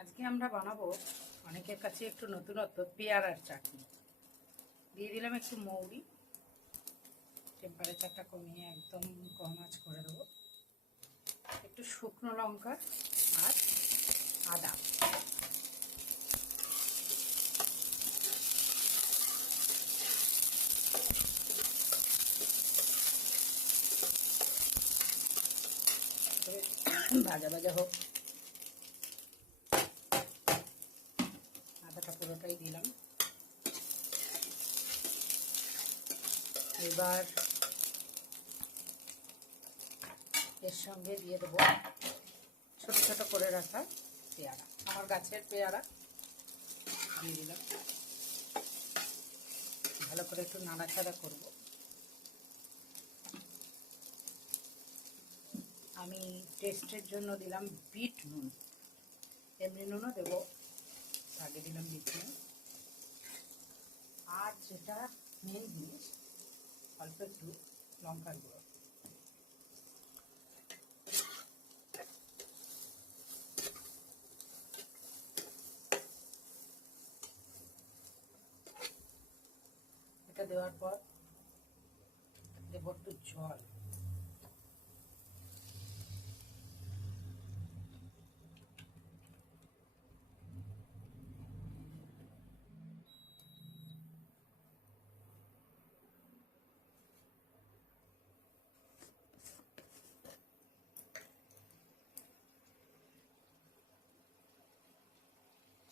আজকে আমরা বানাবো অনেকের কাছে একটু নতুনত্ব পেয়ারার চাটনি। দিয়ে দিলাম একটু মৌরি, টেম্পারেচারটা কমিয়ে একদম কম আঁচ করে দেবো। একটু শুকনো লঙ্কা আর আদা। ভাজা ভাজা হোক, আদাটা পুরোটাই দিলাম। এবার এর সঙ্গে দিয়ে দেবো ছোট ছোট করে রাখা পেয়ারা, আমার গাছের পেয়ারা দিয়ে দিলাম। ভালো করে একটু নাড়াচাড়া করব। আমি টেস্টের জন্য দিলাম বিট নুন, এমনি নুনও দেবো, আগে দিলাম বিট নুন। আর যেটা মেন জিনিস, অল্প একটু লঙ্কার গুঁড়ো। এটা দেওয়ার পর দেবো একটু জল।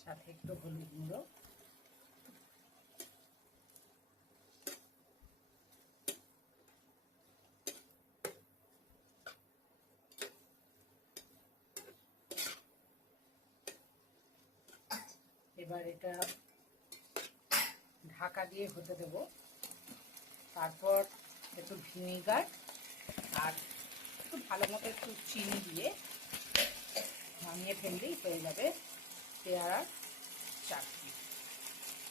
সাথে একটু হলুদ গুঁড়ো। এবার এটা ঢাকা দিয়ে হতে দেব। তারপর একটু ভিনেগার আর একটু ভালো মতো একটু চিনি দিয়ে নামিয়ে ফেললেই হয়ে যাবে পেয়ারার চাটনি।